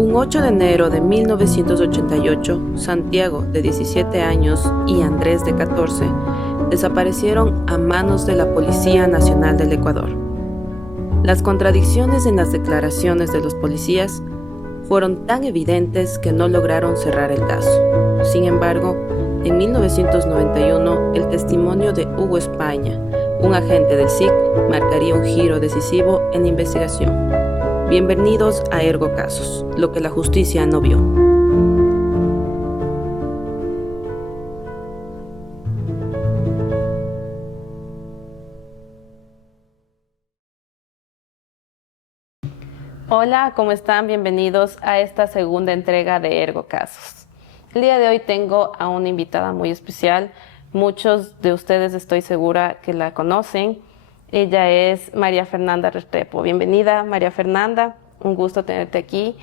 Un 8 de enero de 1988, Santiago, de 17 años, y Andrés, de 14, desaparecieron a manos de la Policía Nacional del Ecuador. Las contradicciones en las declaraciones de los policías fueron tan evidentes que no lograron cerrar el caso. Sin embargo, en 1991, el testimonio de Hugo España, un agente del SIC, marcaría un giro decisivo en la investigación. Bienvenidos a Ergo Casos, lo que la justicia no vio. Hola, ¿cómo están? Bienvenidos a esta segunda entrega de Ergo Casos. El día de hoy tengo a una invitada muy especial. Muchos de ustedes estoy segura que la conocen. Ella es María Fernanda Restrepo. Bienvenida, María Fernanda. Un gusto tenerte aquí.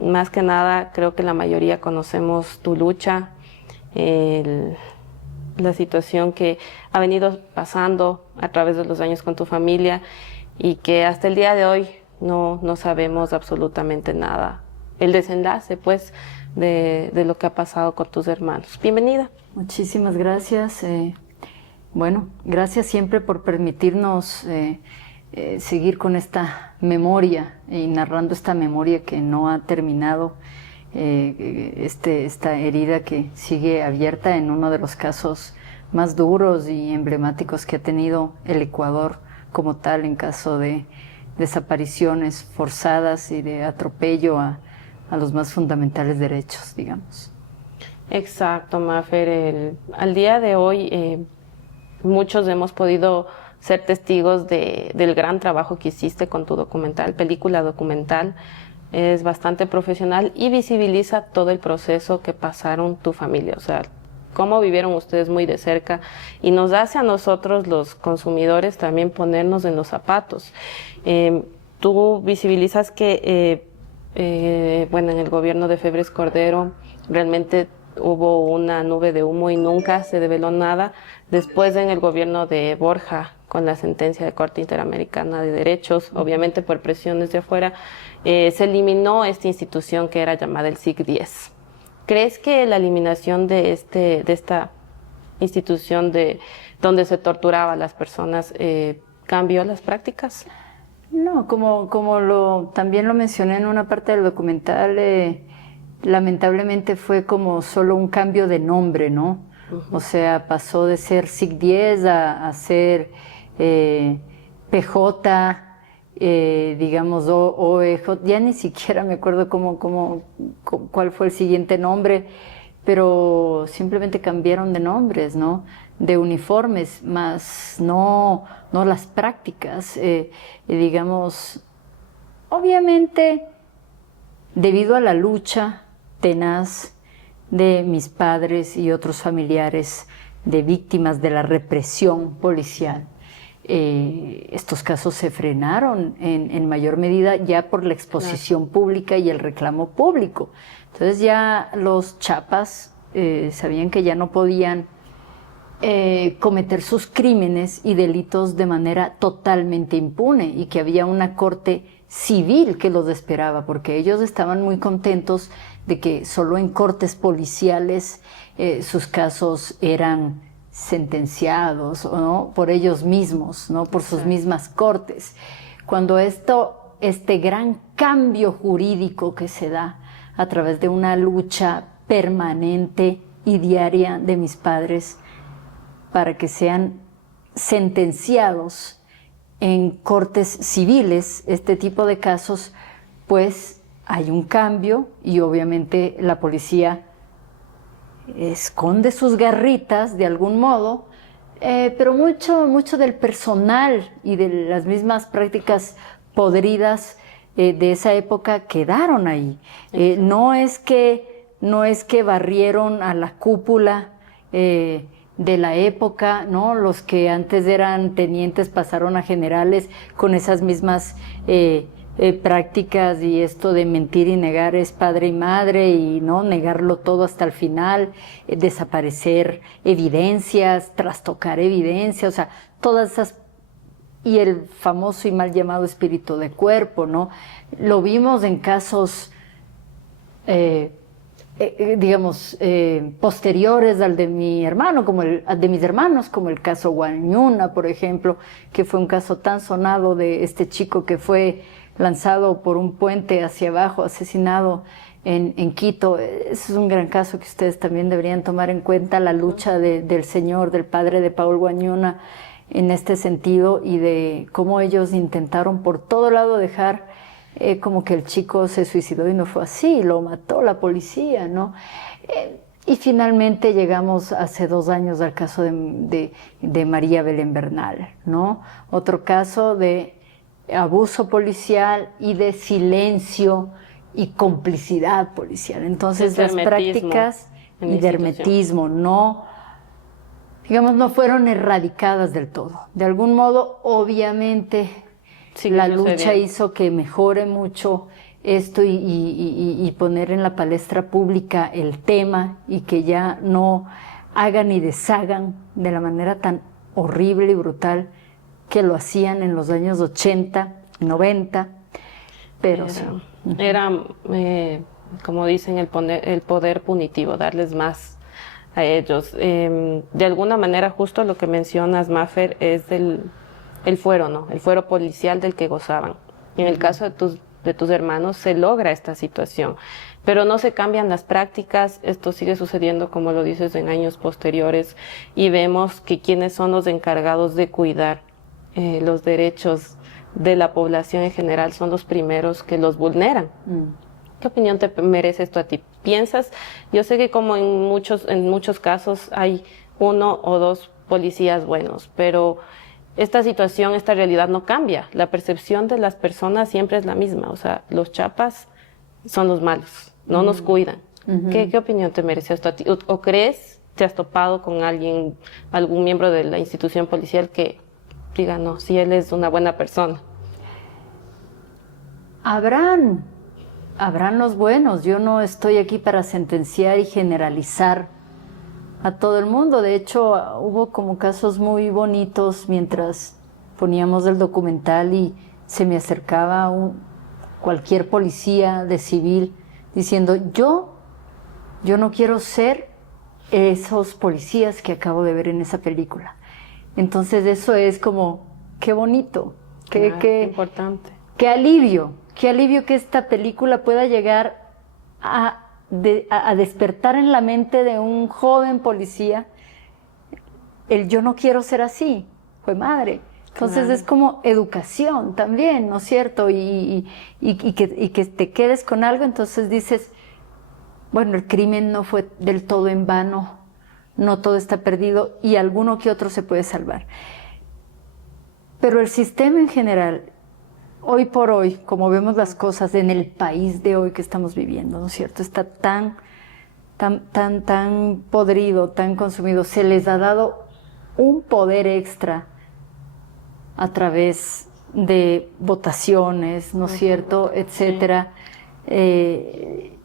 Más que nada, creo que la mayoría conocemos tu lucha, la situación que ha venido pasando a través de los años con tu familia y que hasta el día de hoy no sabemos absolutamente nada. El desenlace, pues, de lo que ha pasado con tus hermanos. Bienvenida. Muchísimas gracias. Gracias siempre por permitirnos seguir con esta memoria y narrando esta memoria que no ha terminado, esta herida que sigue abierta en uno de los casos más duros y emblemáticos que ha tenido el Ecuador como tal en caso de desapariciones forzadas y de atropello a los más fundamentales derechos, digamos. Exacto, Mafer. Al día de hoy muchos hemos podido ser testigos del gran trabajo que hiciste con tu película documental. Es bastante profesional y visibiliza todo el proceso que pasaron tu familia, o sea, cómo vivieron ustedes muy de cerca, y nos hace a nosotros los consumidores también ponernos en los zapatos. Tú visibilizas que en el gobierno de Febres Cordero realmente hubo una nube de humo y nunca se develó nada. Después, en el gobierno de Borja, con la sentencia de Corte Interamericana de Derechos, obviamente por presiones de afuera, se eliminó esta institución que era llamada el SIC-10. ¿Crees que la eliminación de esta institución donde se torturaba a las personas cambió las prácticas? No, también lo mencioné en una parte del documental, lamentablemente fue como solo un cambio de nombre, ¿no? Uh-huh. O sea, pasó de ser SIC-10 a ser PJ, digamos, OEJ, ya ni siquiera me acuerdo cuál fue el siguiente nombre, pero simplemente cambiaron de nombres, ¿no? De uniformes, más no las prácticas, digamos, obviamente, debido a la lucha tenaz de mis padres y otros familiares de víctimas de la represión policial, estos casos se frenaron en mayor medida ya por la exposición pública y el reclamo público. Entonces ya los chapas sabían que ya no podían cometer sus crímenes y delitos de manera totalmente impune y que había una corte civil que los esperaba, porque ellos estaban muy contentos de que solo en cortes policiales sus casos eran sentenciados, ¿no? Por ellos mismos, ¿no? Por sus mismas cortes. Cuando este gran cambio jurídico que se da a través de una lucha permanente y diaria de mis padres para que sean sentenciados en cortes civiles, este tipo de casos, pues hay un cambio y obviamente la policía esconde sus garritas de algún modo, pero mucho del personal y de las mismas prácticas podridas de esa época quedaron ahí. No es que barrieron a la cúpula de la época, ¿no? Los que antes eran tenientes pasaron a generales con esas mismas prácticas, y esto de mentir y negar es padre y madre, y no negarlo todo hasta el final, desaparecer evidencias, trastocar evidencias, o sea, todas esas y el famoso y mal llamado espíritu de cuerpo, ¿no? Lo vimos en casos, posteriores al de mi hermano, al de mis hermanos, como el caso Guañuna, por ejemplo, que fue un caso tan sonado de este chico que fue lanzado por un puente hacia abajo, asesinado en Quito. Ese es un gran caso que ustedes también deberían tomar en cuenta, la lucha del señor, del padre de Paul Guañuna, en este sentido, y de cómo ellos intentaron por todo lado dejar como que el chico se suicidó, y no fue así, lo mató la policía, ¿no? Y finalmente llegamos hace 2 años al caso de María Belén Bernal, ¿no? Otro caso de abuso policial y de silencio y complicidad policial. Entonces las prácticas y de hermetismo no fueron erradicadas del todo. De algún modo, obviamente, la lucha hizo que mejore mucho esto y poner en la palestra pública el tema, y que ya no hagan y deshagan de la manera tan horrible y brutal que lo hacían en los años 80, 90, pero sí. Era, como dicen, el poder punitivo, darles más a ellos. De alguna manera, justo lo que mencionas, Mafer, es el fuero, ¿no? El fuero policial del que gozaban. En el caso de tus hermanos se logra esta situación, pero no se cambian las prácticas. Esto sigue sucediendo, como lo dices, en años posteriores, y vemos que quienes son los encargados de cuidar los derechos de la población en general son los primeros que los vulneran. ¿Qué opinión te merece esto a ti? ¿Piensas? Yo sé que como en muchos casos hay 1 o 2 policías buenos, pero esta situación, esta realidad no cambia. La percepción de las personas siempre es la misma. O sea, los chapas son los malos, no nos cuidan. ¿Qué opinión te merece esto a ti? ¿O crees, te has topado con algún miembro de la institución policial que diga, no, si él es una buena persona? Habrán los buenos. Yo no estoy aquí para sentenciar y generalizar a todo el mundo. De hecho, hubo como casos muy bonitos mientras poníamos el documental, y se me acercaba cualquier policía de civil diciendo, yo no quiero ser esos policías que acabo de ver en esa película. Entonces eso es como, qué bonito, qué importante. Qué alivio que esta película pueda llegar a despertar en la mente de un joven policía el yo no quiero ser así, fue madre. Entonces es como educación también, ¿no es cierto? Y que te quedes con algo. Entonces dices, bueno, el crimen no fue del todo en vano, no todo está perdido, y alguno que otro se puede salvar. Pero el sistema en general, hoy por hoy, como vemos las cosas en el país de hoy que estamos viviendo, ¿no es cierto? Está tan podrido, tan consumido. Se les ha dado un poder extra a través de votaciones, ¿no es cierto?, etcétera. Que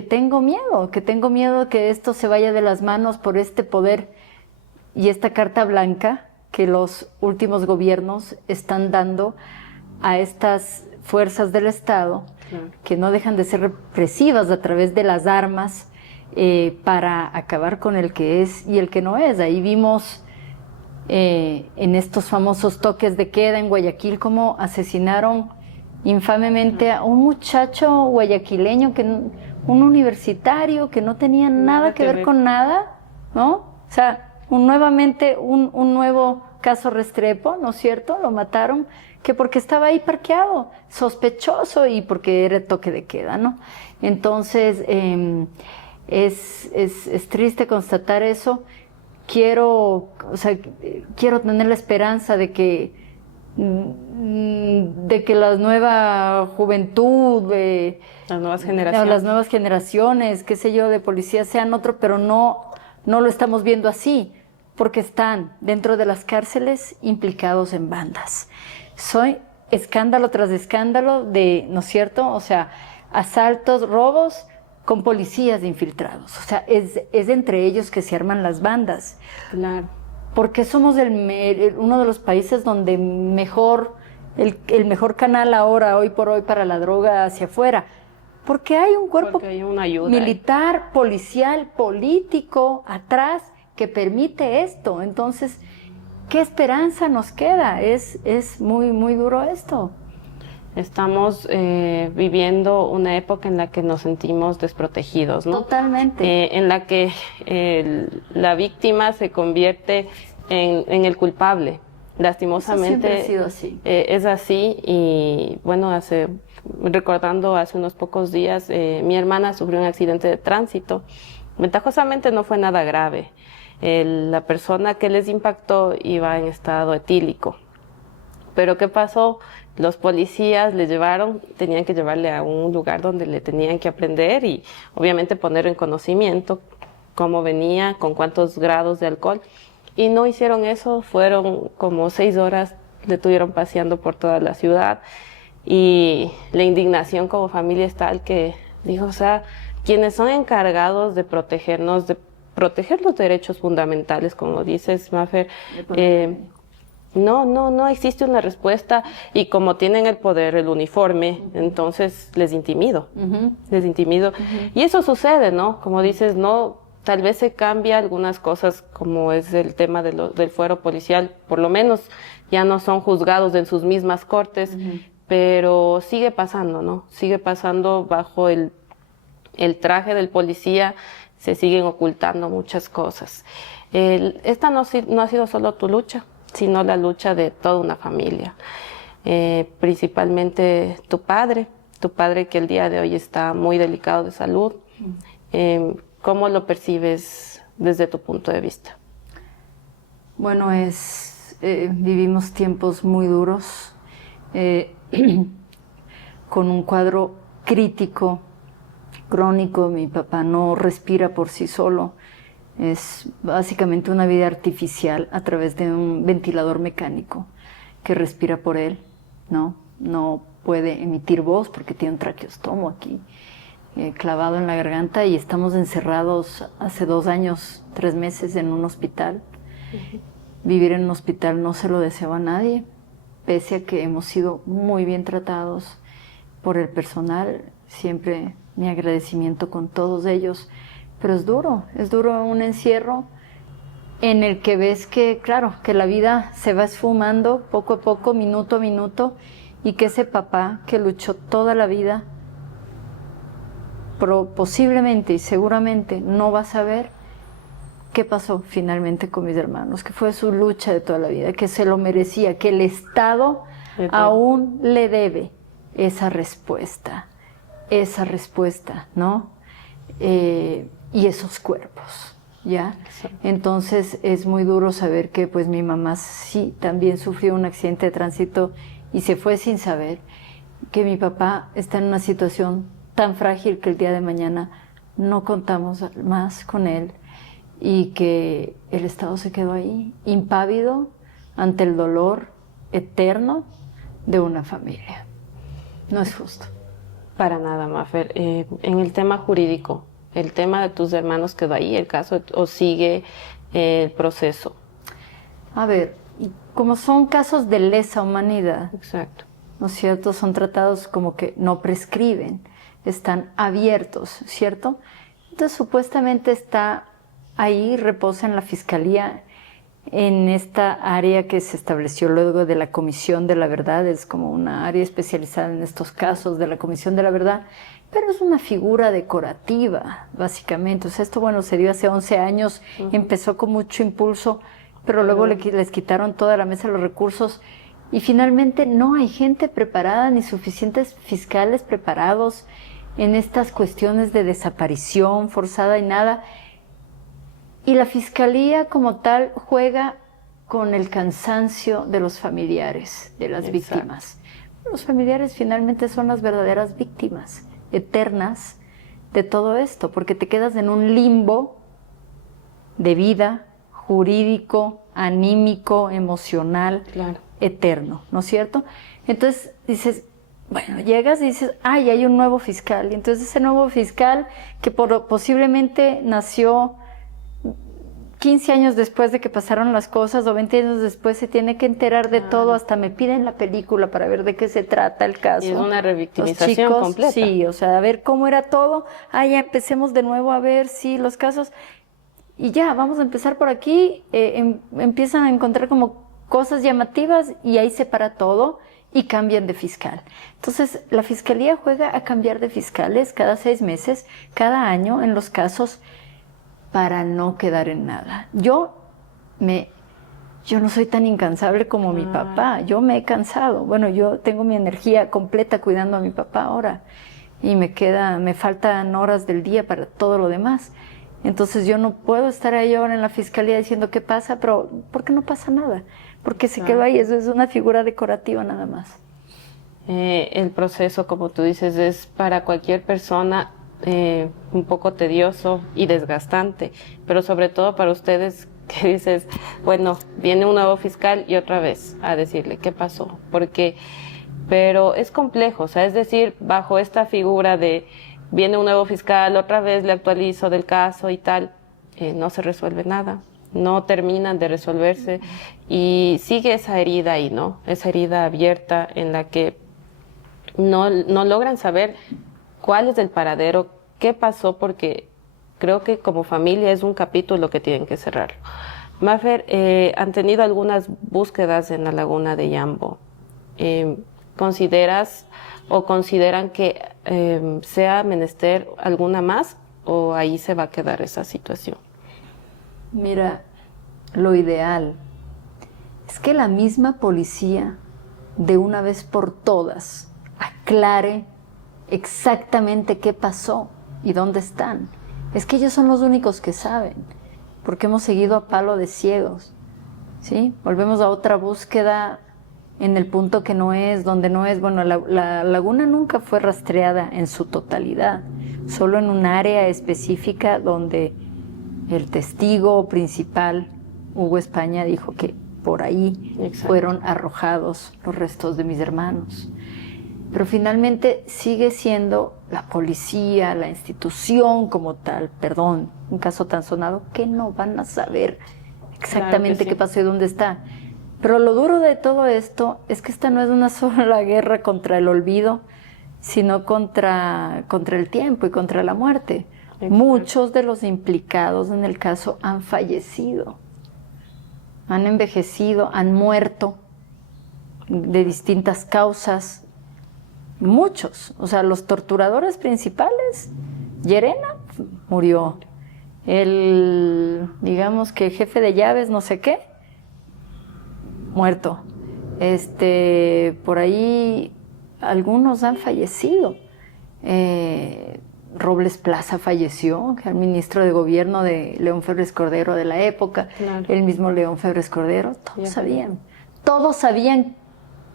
tengo miedo que esto se vaya de las manos por este poder y esta carta blanca que los últimos gobiernos están dando a estas fuerzas del Estado, que no dejan de ser represivas a través de las armas, para acabar con el que es y el que no es. Ahí vimos en estos famosos toques de queda en Guayaquil cómo asesinaron infamemente a un muchacho guayaquileño, un universitario que no tenía nada que ver con nada, ¿no? O sea, un nuevo caso Restrepo, ¿no es cierto? Lo mataron, que porque estaba ahí parqueado, sospechoso, y porque era toque de queda, ¿no? Entonces, es triste constatar eso. Quiero tener la esperanza de que la nueva juventud, las nuevas generaciones, qué sé yo, de policías sean otro, pero no lo estamos viendo así, porque están dentro de las cárceles implicados en bandas. Soy escándalo tras escándalo ¿no es cierto? O sea, asaltos, robos con policías infiltrados. O sea, es entre ellos que se arman las bandas. Claro. porque somos uno de los países donde el mejor canal ahora, hoy por hoy, para la droga hacia afuera. Porque hay un cuerpo hay una ayuda militar, policial, político atrás que permite esto. Entonces, ¿qué esperanza nos queda? Es muy, muy duro esto. Estamos viviendo una época en la que nos sentimos desprotegidos, ¿no? Totalmente. En la que la víctima se convierte en el culpable. Lastimosamente Eso siempre ha sido así. Es así y bueno, recordando hace unos pocos días, mi hermana sufrió un accidente de tránsito. Ventajosamente no fue nada grave. La persona que les impactó iba en estado etílico. Pero ¿qué pasó? Los policías le tenían que llevarle a un lugar donde le tenían que aprender y obviamente poner en conocimiento cómo venía, con cuántos grados de alcohol. Y no hicieron eso, fueron como 6 horas, le tuvieron paseando por toda la ciudad. Y la indignación como familia es tal que dijo, o sea, quienes son encargados de protegernos, de proteger los derechos fundamentales, como dices, Mafer, no existe una respuesta y como tienen el poder, el uniforme, entonces les intimido, les intimido. Y eso sucede, ¿no? Como dices, no, tal vez se cambia algunas cosas como es el tema del fuero policial, por lo menos ya no son juzgados en sus mismas cortes, pero sigue pasando, ¿no? Sigue pasando bajo el traje del policía, se siguen ocultando muchas cosas. Esta no ha sido solo tu lucha, sino la lucha de toda una familia. Principalmente tu padre que el día de hoy está muy delicado de salud. ¿Cómo lo percibes desde tu punto de vista? Bueno, vivimos tiempos muy duros, con un cuadro crítico, crónico. Mi papá no respira por sí solo. Es básicamente una vida artificial a través de un ventilador mecánico que respira por él, ¿no? No puede emitir voz porque tiene un traqueostomo aquí clavado en la garganta y estamos encerrados hace 2 años, 3 meses en un hospital. Vivir en un hospital no se lo deseo a nadie, pese a que hemos sido muy bien tratados por el personal. Siempre mi agradecimiento con todos ellos. Pero es duro un encierro en el que ves que, claro, que la vida se va esfumando poco a poco, minuto a minuto, y que ese papá que luchó toda la vida, posiblemente y seguramente no va a saber qué pasó finalmente con mis hermanos, que fue su lucha de toda la vida, que se lo merecía, que el Estado aún le debe esa respuesta, ¿no? Y esos cuerpos, ¿ya? Sí. Entonces es muy duro saber que pues mi mamá sí también sufrió un accidente de tránsito y se fue sin saber, que mi papá está en una situación tan frágil que el día de mañana no contamos más con él y que el Estado se quedó ahí, impávido ante el dolor eterno de una familia. No es justo. Para nada, Mafer. En el tema jurídico, ¿el tema de tus hermanos quedó ahí, el caso, o sigue el proceso? A ver, como son casos de lesa humanidad, exacto, ¿no es cierto? Son tratados como que no prescriben, están abiertos, ¿cierto? Entonces supuestamente está ahí, reposa en la Fiscalía, en esta área que se estableció luego de la Comisión de la Verdad. Es como una área especializada en estos casos de la Comisión de la Verdad, pero es una figura decorativa, básicamente. O sea, esto, bueno, se dio hace 11 años, empezó con mucho impulso, pero luego les quitaron toda la mesa los recursos y finalmente no hay gente preparada ni suficientes fiscales preparados en estas cuestiones de desaparición forzada y nada. Y la Fiscalía como tal juega con el cansancio de los familiares de las víctimas. Los familiares finalmente son las verdaderas víctimas eternas de todo esto, porque te quedas en un limbo de vida, jurídico, anímico, emocional, eterno, ¿no es cierto? Entonces dices, bueno, llegas y dices, ¡ay, hay un nuevo fiscal! Y entonces ese nuevo fiscal que posiblemente nació 15 años después de que pasaron las cosas o 20 años después se tiene que enterar de todo, hasta me piden la película para ver de qué se trata el caso. Y es una revictimización Los chicos, completa. sí, o sea, a ver cómo era todo, ya empecemos de nuevo a ver, sí, los casos, y ya, vamos a empezar por aquí, empiezan a encontrar como cosas llamativas y ahí se para todo y cambian de fiscal. Entonces, la fiscalía juega a cambiar de fiscales cada 6 meses, cada año en los casos, para no quedar en nada. Yo no soy tan incansable como mi papá, yo me he cansado. Bueno, yo tengo mi energía completa cuidando a mi papá ahora y me faltan horas del día para todo lo demás. Entonces yo no puedo estar ahí ahora en la fiscalía diciendo qué pasa, pero ¿por qué no pasa nada? Porque se quedó ahí, eso es una figura decorativa nada más. El proceso, como tú dices, es para cualquier persona un poco tedioso y desgastante, pero sobre todo para ustedes que dices, bueno, viene un nuevo fiscal y otra vez a decirle qué pasó, pero es complejo, o sea, es decir, bajo esta figura de viene un nuevo fiscal, otra vez le actualizo del caso y tal, no se resuelve nada, no terminan de resolverse y sigue esa herida ahí, ¿no? Esa herida abierta en la que no logran saber cuál es el paradero, qué pasó, porque creo que como familia es un capítulo que tienen que cerrarlo. Mafer, han tenido algunas búsquedas en la laguna de Yambo. ¿Consideras o consideran que sea menester alguna más o ahí se va a quedar esa situación? Mira, lo ideal es que la misma policía de una vez por todas aclare exactamente qué pasó y dónde están. Es que ellos son los únicos que saben, porque hemos seguido a palo de ciegos, ¿sí? Volvemos a otra búsqueda en el punto que no es, donde no es. Bueno, la laguna nunca fue rastreada en su totalidad, solo en un área específica donde el testigo principal, Hugo España, dijo que por ahí fueron arrojados los restos de mis hermanos. Pero finalmente sigue siendo la policía, la institución como tal, perdón, un caso tan sonado, que no van a saber exactamente qué pasó y dónde está. Pero lo duro de todo esto es que esta no es una sola guerra contra el olvido, sino contra el tiempo y contra la muerte. Exacto. Muchos de los implicados en el caso han fallecido, han envejecido, han muerto de distintas causas. Muchos, o sea, los torturadores principales, Llerena murió, digamos que jefe de llaves, no sé qué, muerto. Por ahí algunos han fallecido. Robles Plaza falleció, que era el ministro de gobierno de León Febres Cordero de la época, claro. El mismo León Febres Cordero, todos sabían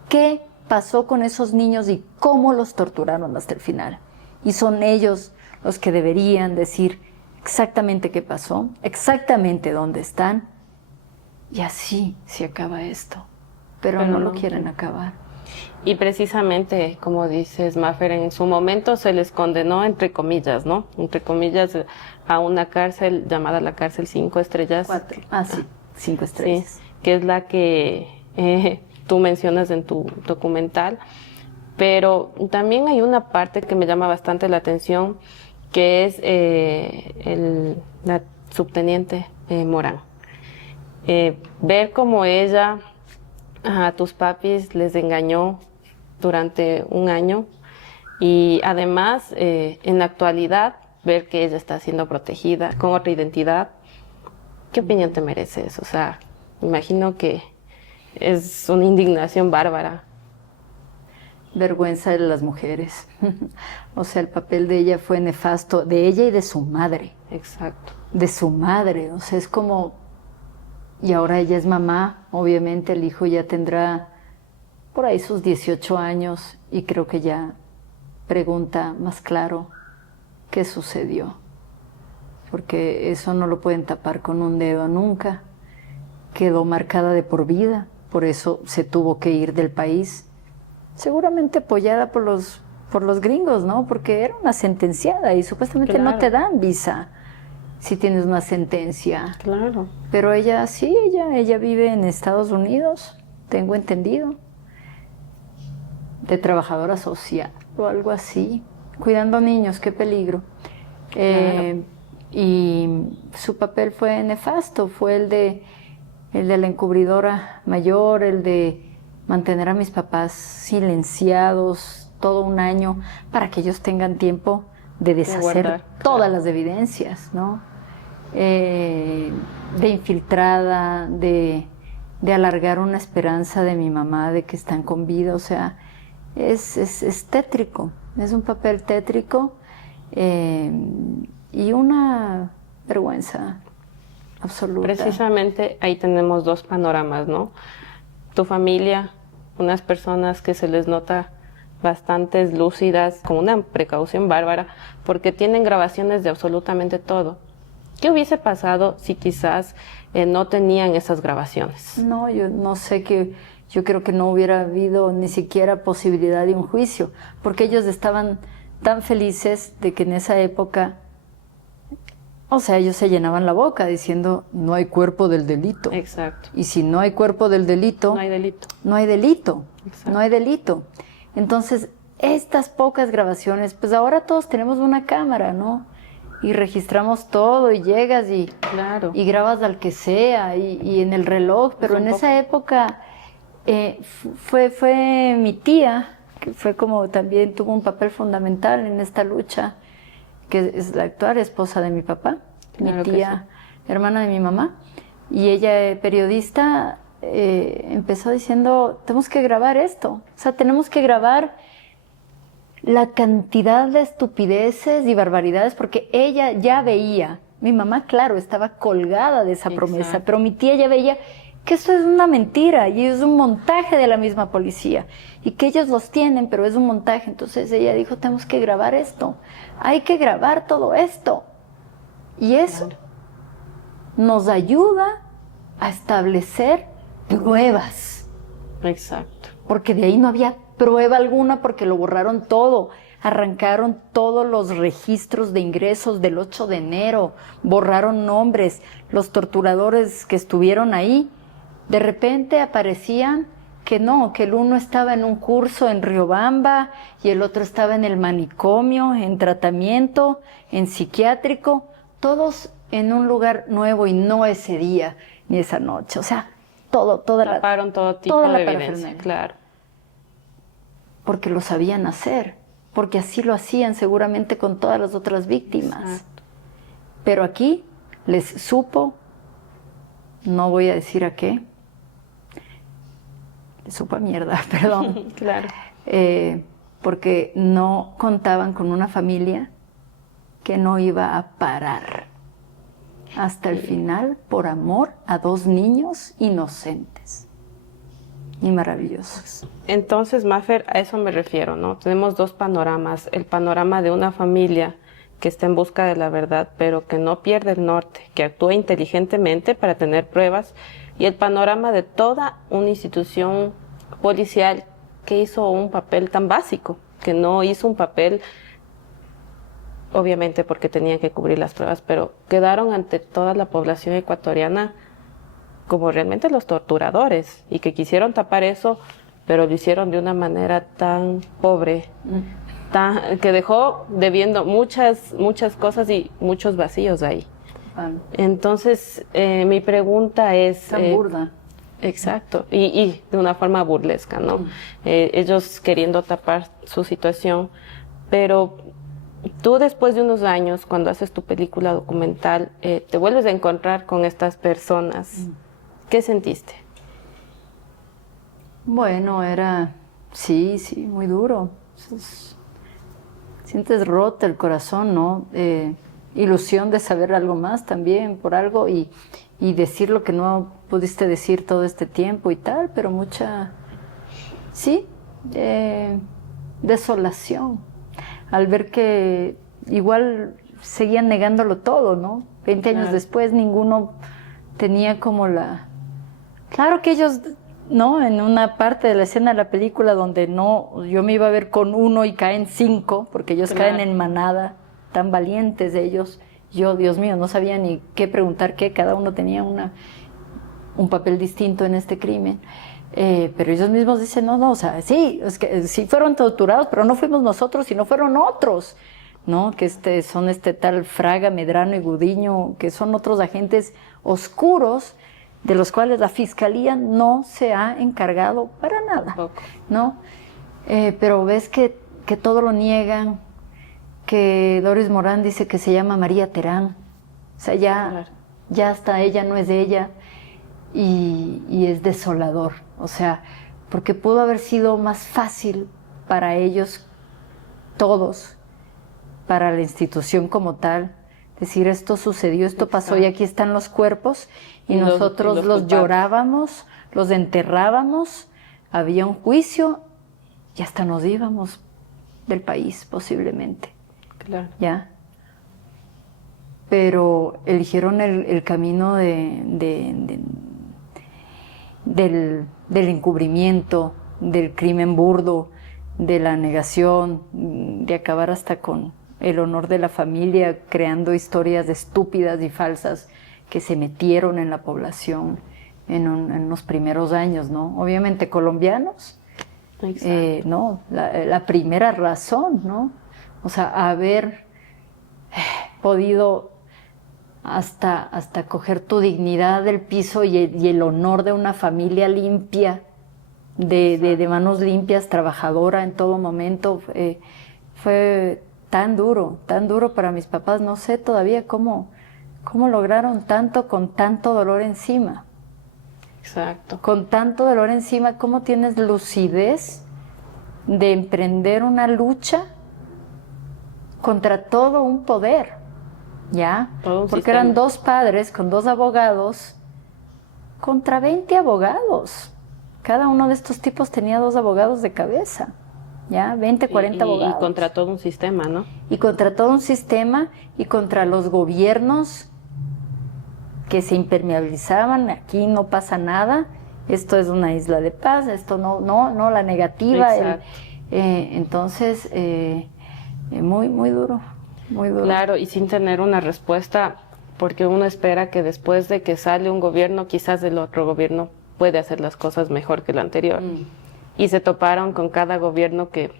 qué pasó con esos niños y cómo los torturaron hasta el final. Y son ellos los que deberían decir exactamente qué pasó, exactamente dónde están, y así se acaba esto. Pero no lo quieren acabar. Y precisamente, como dices, Mafer, en su momento se les condenó, entre comillas, ¿no? Entre comillas, a una cárcel llamada la cárcel 5 estrellas. 4. Sí, 5 estrellas. Sí, que es la que tú mencionas en tu documental. Pero también hay una parte que me llama bastante la atención, que es la subteniente Morán. Ver cómo ella a tus papis les engañó durante un año y además en la actualidad ver que ella está siendo protegida con otra identidad. ¿Qué opinión te merece eso? O sea, imagino que es una indignación bárbara. Vergüenza de las mujeres. O sea, el papel de ella fue nefasto, de ella y de su madre. Exacto. De su madre, o sea, es como... Y ahora ella es mamá, obviamente el hijo ya tendrá por ahí sus 18 años y creo que ya pregunta más claro qué sucedió. Porque eso no lo pueden tapar con un dedo nunca. Quedó marcada de por vida, por eso se tuvo que ir del país. Seguramente apoyada por los gringos, ¿no? Porque era una sentenciada y supuestamente no te dan visa. si tienes una sentencia. Claro. Pero ella sí, ella vive en Estados Unidos, tengo entendido, de trabajadora social o algo así, cuidando niños, qué peligro. Claro. Y su papel fue nefasto, fue el de la encubridora mayor, el de mantener a mis papás silenciados todo un año para que ellos tengan tiempo de deshacer guardar, todas claro. las evidencias, ¿no? De infiltrada, de alargar una esperanza de mi mamá de que están con vida, o sea, es tétrico, es un papel tétrico y una vergüenza absoluta. Precisamente ahí tenemos dos panoramas, ¿no? Tu familia, unas personas que se les nota bastantes lúcidas, con una precaución bárbara, porque tienen grabaciones de absolutamente todo. ¿Qué hubiese pasado si quizás no tenían esas grabaciones? No, yo no sé yo creo que no hubiera habido ni siquiera posibilidad de un juicio, porque ellos estaban tan felices de que en esa época, o sea, ellos se llenaban la boca diciendo, no hay cuerpo del delito. Exacto. Y si no hay cuerpo del delito, No hay delito. no hay delito. Exacto. No hay delito. Entonces, estas pocas grabaciones, pues ahora todos tenemos una cámara, ¿no? Y registramos todo y llegas Claro. y grabas al que sea y en el reloj, pero en esa época fue mi tía, que fue como también tuvo un papel fundamental en esta lucha, que es la actual esposa de mi papá, Claro mi que tía, hermana de mi mamá, y ella, periodista, empezó diciendo, tenemos que grabar esto, o sea, tenemos que grabar la cantidad de estupideces y barbaridades, porque ella ya veía, mi mamá, claro, estaba colgada de esa promesa, Exacto. pero mi tía ya veía que esto es una mentira y es un montaje de la misma policía y que ellos los tienen, pero es un montaje. Entonces ella dijo, tenemos que grabar esto, hay que grabar todo esto. Y eso nos ayuda a establecer pruebas. Exacto. Porque de ahí no había prueba alguna porque lo borraron todo. Arrancaron todos los registros de ingresos del 8 de enero, borraron nombres, los torturadores que estuvieron ahí, de repente aparecían que no, que el uno estaba en un curso en Riobamba y el otro estaba en el manicomio, en tratamiento, en psiquiátrico, todos en un lugar nuevo y no ese día ni esa noche, o sea, taparon todo tipo toda la de evidencia, parafernalia. claro. Porque lo sabían hacer, porque así lo hacían seguramente con todas las otras víctimas. Exacto. Pero aquí les supo, no voy a decir a qué, les supo a mierda, perdón. Claro. Porque no contaban con una familia que no iba a parar hasta el final por amor a dos niños inocentes y maravillosos. Entonces, Mafer, a eso me refiero, ¿no? Tenemos dos panoramas. El panorama de una familia que está en busca de la verdad, pero que no pierde el norte, que actúa inteligentemente para tener pruebas, y el panorama de toda una institución policial que hizo un papel tan básico, que no hizo un papel, obviamente porque tenían que cubrir las pruebas, pero quedaron ante toda la población ecuatoriana como realmente los torturadores, y que quisieron tapar eso, pero lo hicieron de una manera tan pobre, que dejó debiendo muchas cosas y muchos vacíos ahí. Entonces, mi pregunta es... Tan burda. Exacto, y de una forma burlesca, ¿no? Ellos queriendo tapar su situación, pero tú después de unos años, cuando haces tu película documental, te vuelves a encontrar con estas personas. ¿Qué sentiste? Bueno, sí, muy duro. Sientes roto el corazón, ¿no? Ilusión de saber algo más también por algo y decir lo que no pudiste decir todo este tiempo y tal, pero sí, desolación. Al ver que igual seguían negándolo todo, ¿no? 20 años después ninguno tenía como Claro que ellos, ¿no? En una parte de la escena de la película donde yo me iba a ver con uno y caen 5, porque ellos caen en manada, tan valientes ellos, Yo, Dios mío, no sabía ni qué preguntar qué, cada uno tenía un papel distinto en este crimen. Pero ellos mismos dicen, no, o sea, sí, es que sí fueron torturados, pero no fuimos nosotros, sino fueron otros, ¿no? Que son tal Fraga, Medrano y Gudiño, que son otros agentes oscuros de los cuales la Fiscalía no se ha encargado para nada, ¿no? Pero ves que todo lo niegan, que Doris Morán dice que se llama María Terán, o sea, ya hasta ella no es de ella, y es desolador, o sea, porque pudo haber sido más fácil para ellos todos, para la institución como tal, decir esto sucedió, esto pasó y aquí están los cuerpos y nosotros los llorábamos, los enterrábamos, había un juicio y hasta nos íbamos del país posiblemente. Claro. ¿Ya? Pero eligieron el camino del encubrimiento, del crimen burdo, de la negación, de acabar hasta con el honor de la familia, creando historias estúpidas y falsas que se metieron en la población en los primeros años, ¿no? Obviamente colombianos, ¿no? La primera razón, ¿no? O sea, haber podido hasta coger tu dignidad del piso y el honor de una familia limpia, de manos limpias, trabajadora en todo momento, fue tan duro para mis papás. No sé todavía cómo lograron tanto con tanto dolor encima. Exacto. Con tanto dolor encima, ¿cómo tienes lucidez de emprender una lucha contra todo un poder? ¿Ya? Porque eran 2 padres con 2 abogados contra 20 abogados. Cada uno de estos tipos tenía 2 abogados de cabeza. ¿Ya? 20, 40 abogados. Y contra todo un sistema, ¿no? Y contra todo un sistema y contra los gobiernos que se impermeabilizaban. Aquí no pasa nada. Esto es una isla de paz. Esto no, la negativa. Entonces, muy, muy duro. Muy duro. Claro, y sin tener una respuesta, porque uno espera que después de que sale un gobierno, quizás el otro gobierno puede hacer las cosas mejor que el anterior. Y se toparon con cada gobierno que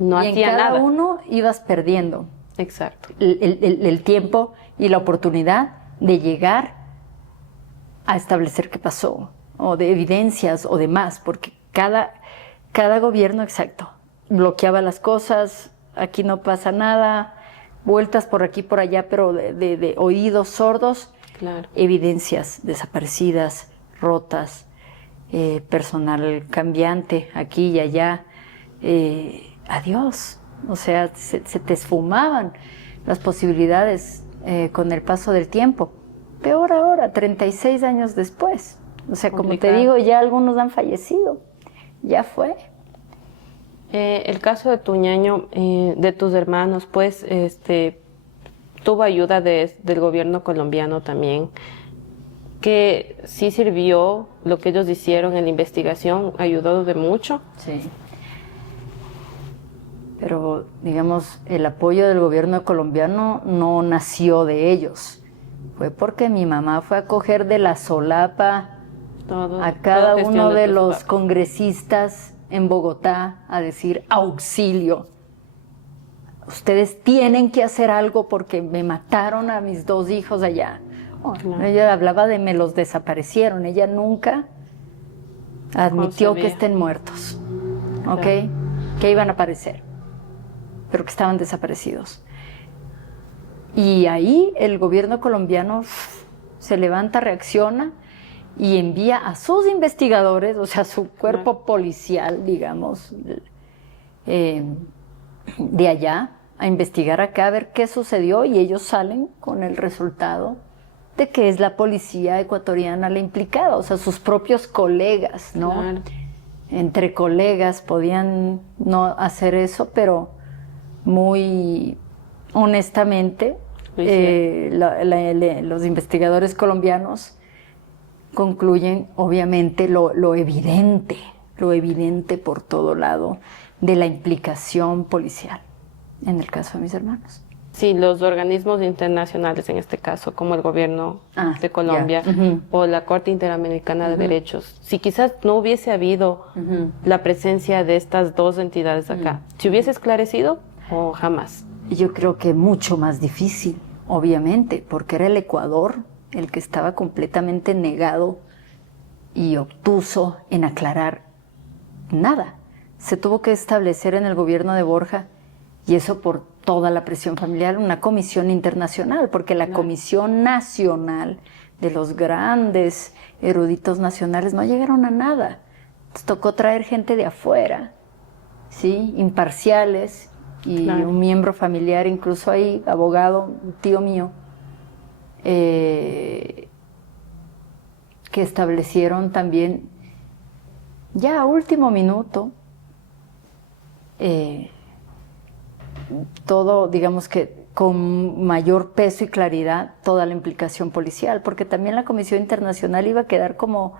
no hacía nada. Y en cada uno ibas perdiendo. Exacto. El tiempo y la oportunidad de llegar a establecer qué pasó, o de evidencias o demás, porque cada gobierno, exacto, bloqueaba las cosas, aquí no pasa nada, vueltas por aquí, por allá, pero de oídos sordos, claro. Evidencias desaparecidas, rotas, personal cambiante aquí y allá, adiós, o sea, se te esfumaban las posibilidades con el paso del tiempo. Peor ahora, 36 años después, o sea, como te digo, ya algunos han fallecido, ya fue. El caso de tu ñaño, de tus hermanos, pues, tuvo ayuda del gobierno colombiano también, que sí sirvió lo que ellos hicieron en la investigación, ayudó de mucho. Sí. Pero, digamos, el apoyo del gobierno colombiano no nació de ellos. Fue porque mi mamá fue a coger de la solapa a cada uno de los congresistas en Bogotá a decir auxilio. Ustedes tienen que hacer algo porque me mataron a mis 2 hijos allá. Claro. Ella hablaba de me los desaparecieron. Ella nunca admitió que estén muertos, ¿ok? Claro. Que iban a aparecer, pero que estaban desaparecidos. Y ahí el gobierno colombiano se levanta, reacciona y envía a sus investigadores, o sea, su cuerpo policial, digamos, de allá, a investigar acá, a ver qué sucedió, y ellos salen con el resultado de que es la policía ecuatoriana la implicada, o sea, sus propios colegas, ¿no? Claro. Entre colegas podían no hacer eso, pero muy honestamente, los investigadores colombianos concluyen, obviamente, lo evidente por todo lado de la implicación policial, en el caso de mis hermanos. Sí, los organismos internacionales, en este caso, como el gobierno de Colombia o la Corte Interamericana de Derechos, si quizás no hubiese habido la presencia de estas dos entidades acá, ¿se hubiese esclarecido o jamás? Yo creo que mucho más difícil, obviamente, porque era el Ecuador el que estaba completamente negado y obtuso en aclarar nada. Se tuvo que establecer en el gobierno de Borja, y eso por toda la presión familiar, una comisión internacional, porque la Comisión Nacional de los grandes eruditos nacionales no llegaron a nada. Nos tocó traer gente de afuera, ¿sí? Imparciales, y un miembro familiar, incluso ahí, abogado, un tío mío, que establecieron también, ya a último minuto, todo, digamos que con mayor peso y claridad, toda la implicación policial, porque también la Comisión Internacional iba a quedar como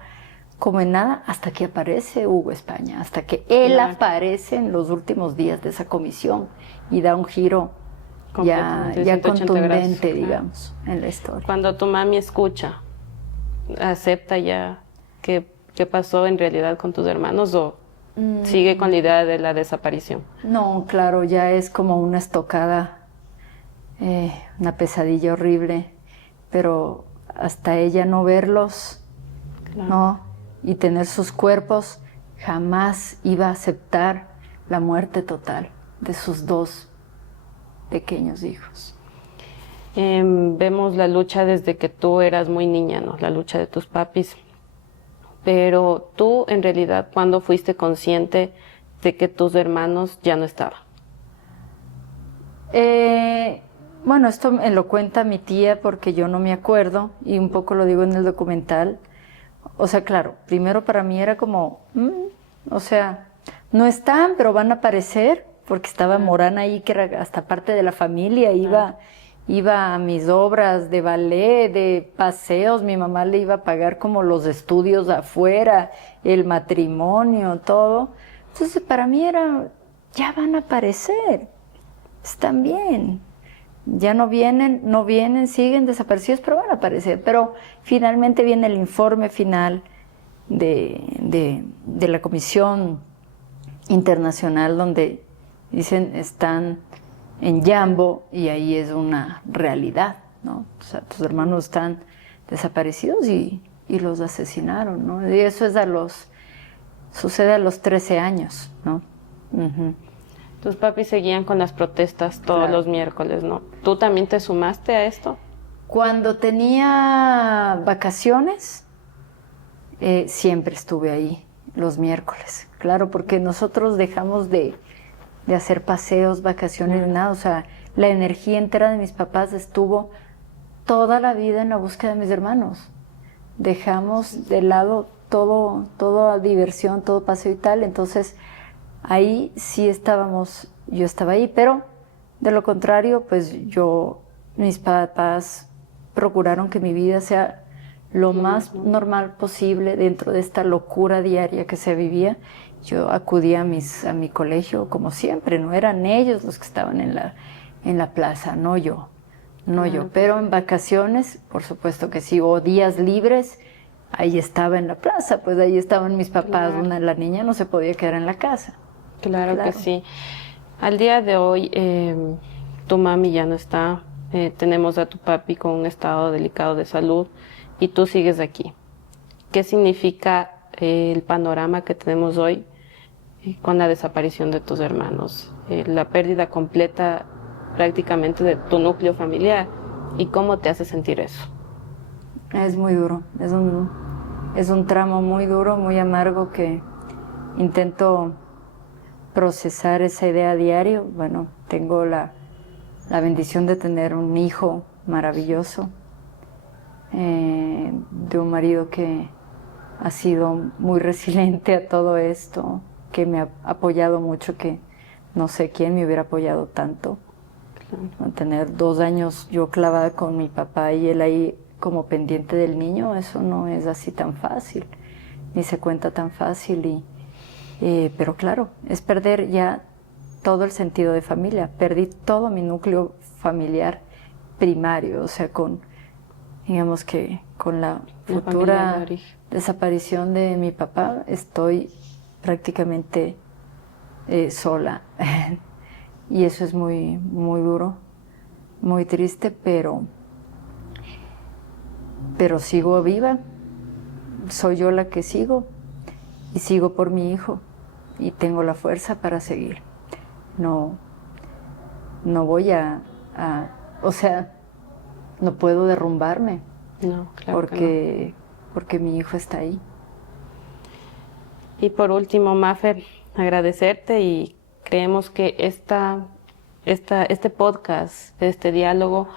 en nada hasta que aparece Hugo España, hasta que él aparece en los últimos días de esa comisión y da un giro ya contundente, digamos, en la historia. Cuando tu mami escucha, ¿acepta ya qué pasó en realidad con tus hermanos o sigue con la idea de la desaparición? No, claro, ya es como una estocada, una pesadilla horrible, pero hasta ella no verlos, ¿no? Y tener sus cuerpos, jamás iba a aceptar la muerte total de sus dos pequeños hijos. Vemos la lucha desde que tú eras muy niña, ¿no? La lucha de tus papis. Pero tú, en realidad, ¿cuándo fuiste consciente de que tus hermanos ya no estaban? Bueno, esto me lo cuenta mi tía porque yo no me acuerdo y un poco lo digo en el documental. O sea, claro, primero para mí era como, o sea, no están, pero van a aparecer, porque estaba Morana ahí, que era hasta parte de la familia, iba a mis obras de ballet, de paseos, mi mamá le iba a pagar como los estudios afuera, el matrimonio, todo. Entonces para mí era, ya van a aparecer, están bien. Ya no vienen, siguen desaparecidos, pero van a aparecer. Pero finalmente viene el informe final de la Comisión Internacional donde dicen están en Yambo y ahí es una realidad, ¿no? O sea, tus hermanos están desaparecidos y los asesinaron, ¿no? Y eso es sucede a los 13 años, ¿no? Tus papis seguían con las protestas todos los miércoles, ¿no? ¿Tú también te sumaste a esto? Cuando tenía vacaciones, siempre estuve ahí los miércoles. Claro, porque nosotros dejamos de hacer paseos, vacaciones, nada. O sea, la energía entera de mis papás estuvo toda la vida en la búsqueda de mis hermanos. Dejamos de lado toda diversión, todo paseo y tal. Entonces, ahí sí yo estaba ahí, pero de lo contrario, pues mis papás procuraron que mi vida sea lo más normal posible dentro de esta locura diaria que se vivía. Yo acudía a mi colegio como siempre, no eran ellos los que estaban en la plaza, no yo, pero en vacaciones, por supuesto que sí, o días libres, ahí estaba en la plaza, pues ahí estaban mis papás, la niña no se podía quedar en la casa. Claro que sí. Al día de hoy, tu mami ya no está, tenemos a tu papi con un estado delicado de salud y tú sigues aquí. ¿Qué significa el panorama que tenemos hoy con la desaparición de tus hermanos? La pérdida completa prácticamente de tu núcleo familiar. ¿Y cómo te hace sentir eso? Es muy duro, es un tramo muy duro, muy amargo que intento procesar esa idea a diario. Bueno, tengo la bendición de tener un hijo maravilloso, de un marido que ha sido muy resiliente a todo esto, que me ha apoyado mucho, que no sé quién me hubiera apoyado tanto. Tener 2 años yo clavada con mi papá y él ahí como pendiente del niño, eso no es así tan fácil, ni se cuenta tan fácil. Pero claro, es perder ya todo el sentido de familia, perdí todo mi núcleo familiar primario, o sea, digamos que con la futura desaparición de mi papá estoy prácticamente sola. Y eso es muy, muy duro, muy triste, pero sigo viva. Soy yo la que sigo y sigo por mi hijo y tengo la fuerza para seguir. No voy o sea, no puedo derrumbarme. No, claro que no. Porque mi hijo está ahí. Y por último, Mafer, agradecerte, y creemos que este podcast, este diálogo,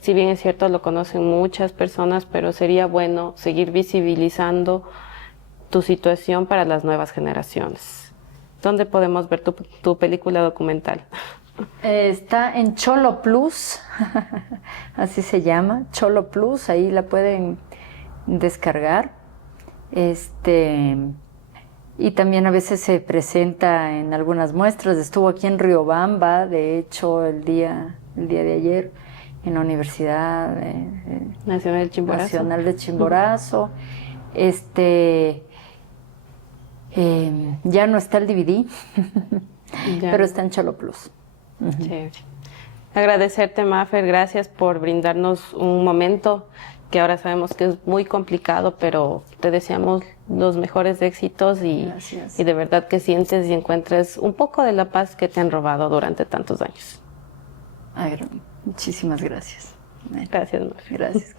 si bien es cierto lo conocen muchas personas, pero sería bueno seguir visibilizando tu situación para las nuevas generaciones. ¿Dónde podemos ver tu película documental? Está en Cholo Plus, así se llama, Cholo Plus, ahí la pueden descargar. Y también a veces se presenta en algunas muestras. Estuvo aquí en Riobamba, de hecho, el día de ayer, en la Universidad Nacional de Chimborazo. Ya no está el DVD, pero está en Cholo Plus. Sí. Agradecerte, Mafer, gracias por brindarnos un momento que ahora sabemos que es muy complicado, pero te deseamos los mejores éxitos y de verdad que sientes y encuentres un poco de la paz que te han robado durante tantos años. Muchísimas gracias. Gracias, Mafer. Gracias.